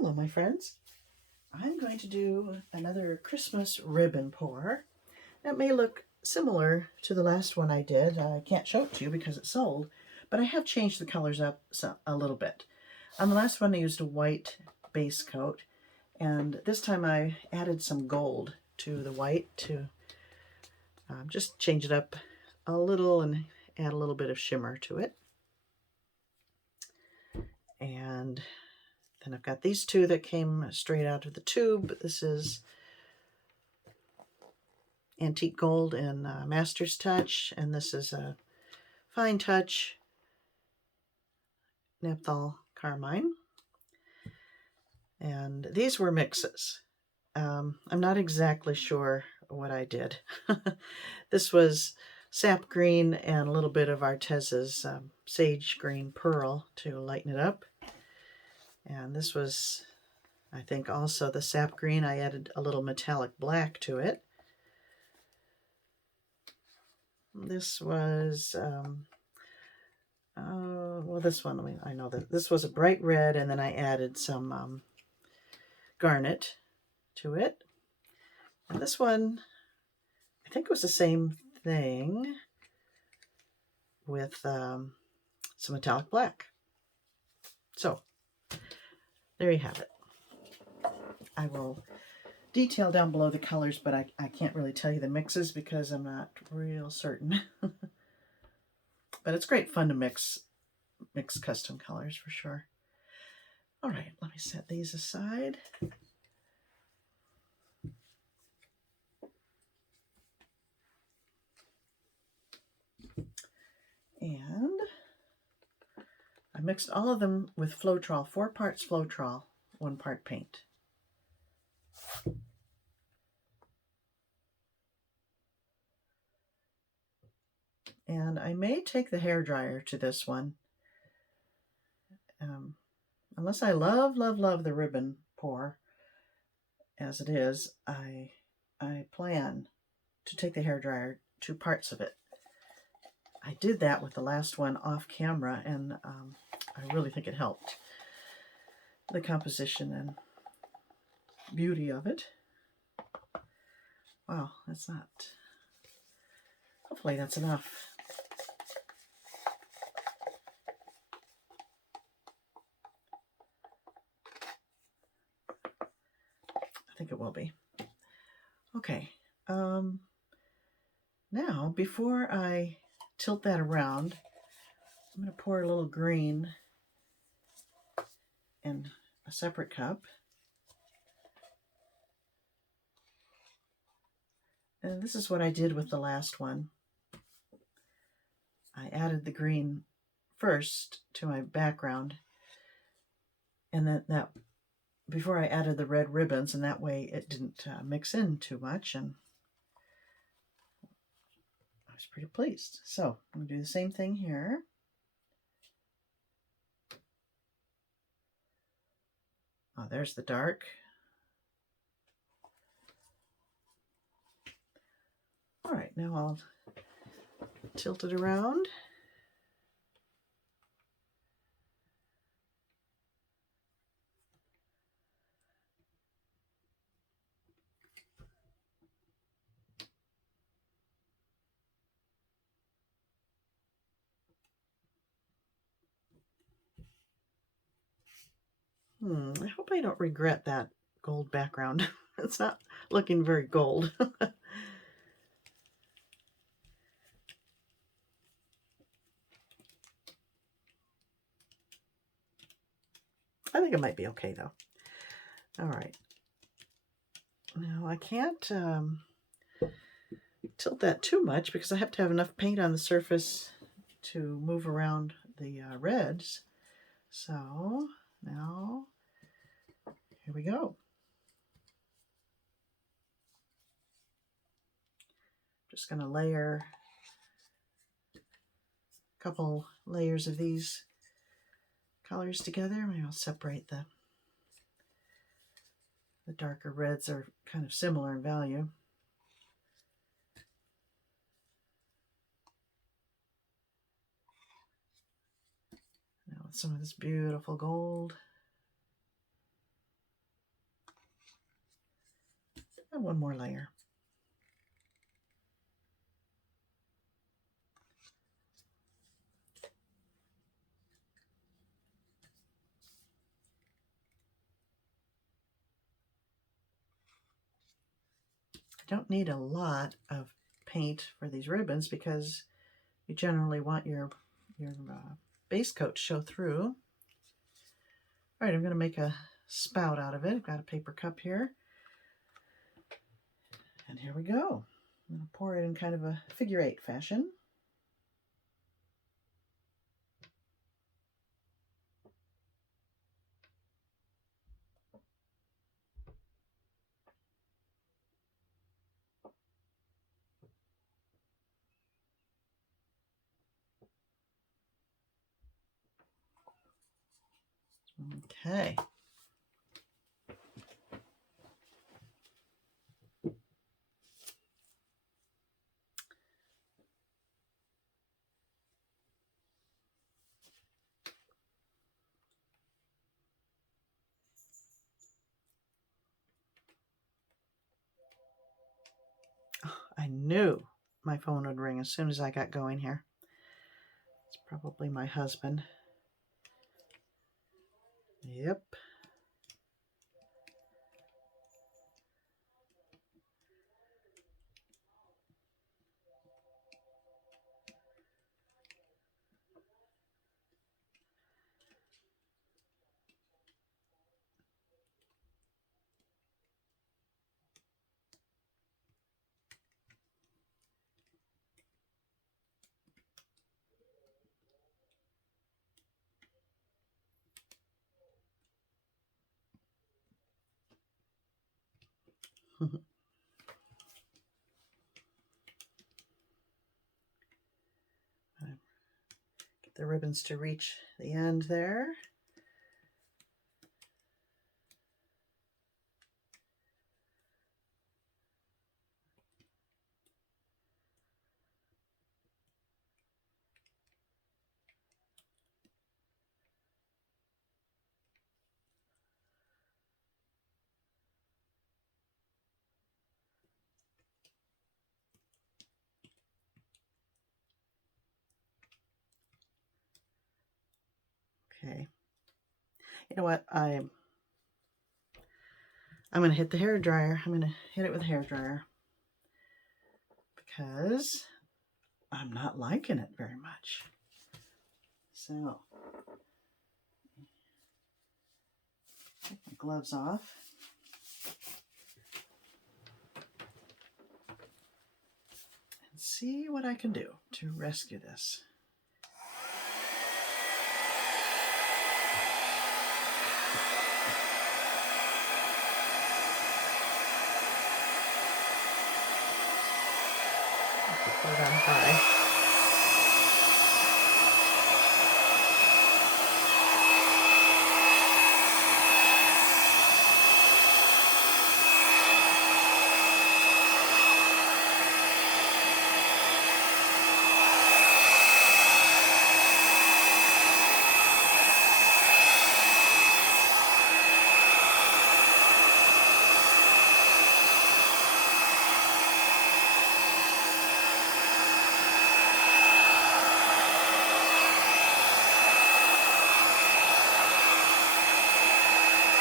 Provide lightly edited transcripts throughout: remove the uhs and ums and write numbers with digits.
Hello, my friends. I'm going to do another Christmas ribbon pour. That may look similar to the last one I did. I can't show it to you because it's sold, but I have changed the colors up a little bit. On the last one I used a white base coat, and this time I added some gold to the white to just change it up a little and add a little bit of shimmer to it. And then I've got these two that came straight out of the tube. This is Antique Gold and Master's Touch, and this is a Fine Touch Napthol Carmine. And these were mixes. I'm not exactly sure what I did. This was Sap Green and a little bit of Arteza's Sage Green Pearl to lighten it up. And this was, I think, also the Sap Green. I added a little metallic black to it. This was, well, this one, I know that this was a bright red, and then I added some garnet to it. And this one, I think it was the same thing with some metallic black. So, there you have it. I will detail down below the colors, but I can't really tell you the mixes because I'm not real certain. But it's great fun to mix custom colors for sure. All right, let me set these aside. And I mixed all of them with Floetrol, 4 parts Floetrol, 1 part paint. And I may take the hairdryer to this one. Unless I love the ribbon pour as it is, I plan to take the hairdryer to parts of it. I did that with the last one off camera, and I really think it helped the composition and beauty of it. Wow, that's not, hopefully that's enough. I think it will be. Okay, now before I tilt that around, I'm going to pour a little green in a separate cup. And this is what I did with the last one. I added the green first to my background, and then that before I added the red ribbons, and that way it didn't mix in too much, and I was pretty pleased. So I'm going to do the same thing here. Oh, there's the dark. All right, now I'll tilt it around. I hope I don't regret that gold background. It's not looking very gold. I think it might be okay though. All right. Now I can't tilt that too much because I have to have enough paint on the surface to move around the reds. So now, here we go. Just going to layer a couple layers of these colors together. Maybe I'll separate the darker reds are kind of similar in value. Now with some of this beautiful gold. And one more layer. I don't need a lot of paint for these ribbons because you generally want your base coat to show through. All right, I'm going to make a spout out of it. I've got a paper cup here. And here we go. I'm going to pour it in kind of a figure 8 fashion. Okay. I knew my phone would ring as soon as I got going here. It's probably my husband. Yep. Get the ribbons to reach the end there. Okay. You know what? I'm going to hit the hair dryer. I'm going to hit it with a hair dryer because I'm not liking it very much. So, take my gloves off. And see what I can do to rescue this. Put it on high.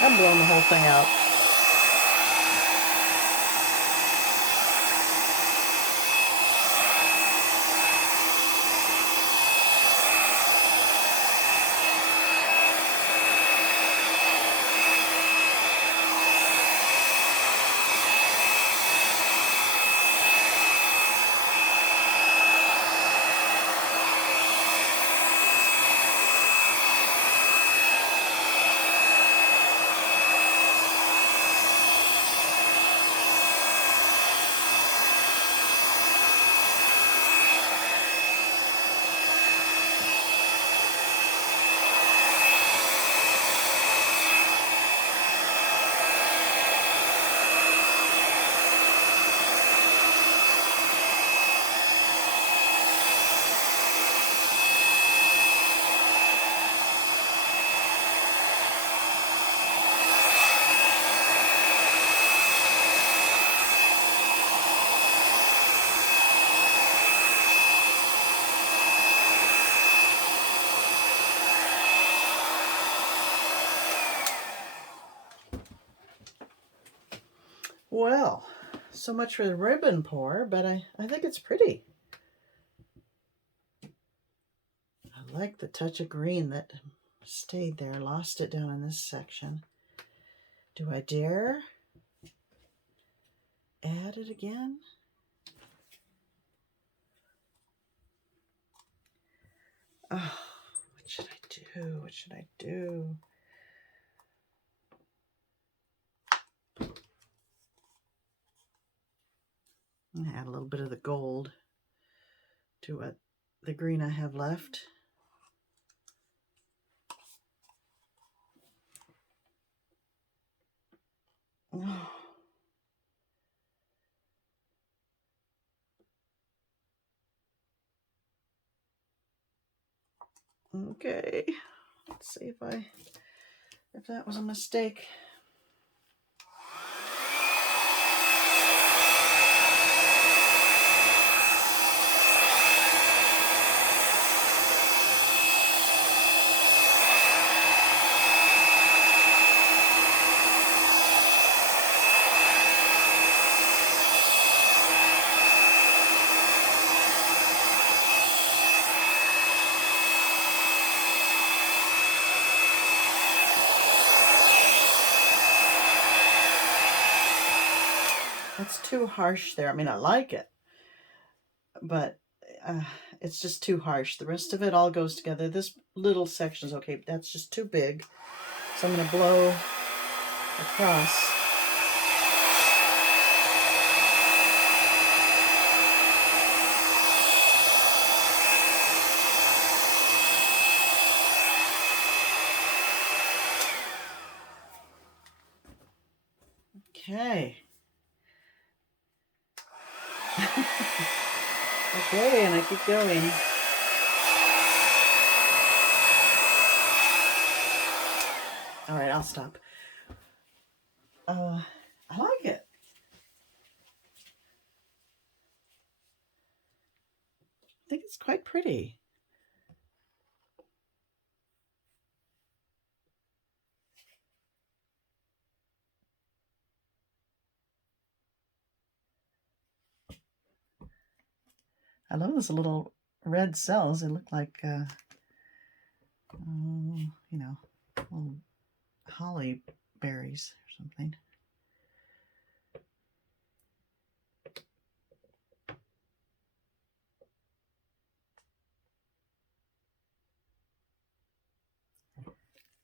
I'm blowing the whole thing out. Well, so much for the ribbon pour, but I think it's pretty. I like the touch of green that stayed there, lost it down in this section. Do I dare add it again? Oh, what should I do? What should I do? I'm gonna add a little bit of the gold to the green I have left. Oh. Okay, let's see if that was a mistake. It's too harsh there. I mean, I like it, but it's just too harsh. The rest of it all goes together. This little section is okay, but that's just too big. So I'm going to blow across. Okay. Okay, and I keep going. All right, I'll stop. I like it. I think it's quite pretty. I love those little red cells. They look like, you know, little holly berries or something.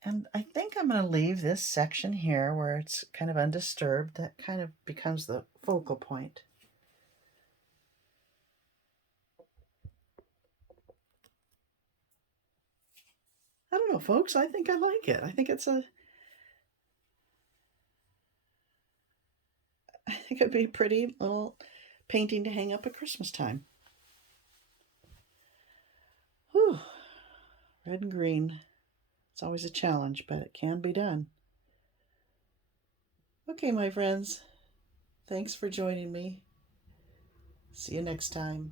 And I think I'm going to leave this section here where it's kind of undisturbed. That kind of becomes the focal point. I don't know, folks. I think I like it. I think it'd be a pretty little painting to hang up at Christmas time. Whew. Red and green. It's always a challenge, but it can be done. Okay, my friends. Thanks for joining me. See you next time.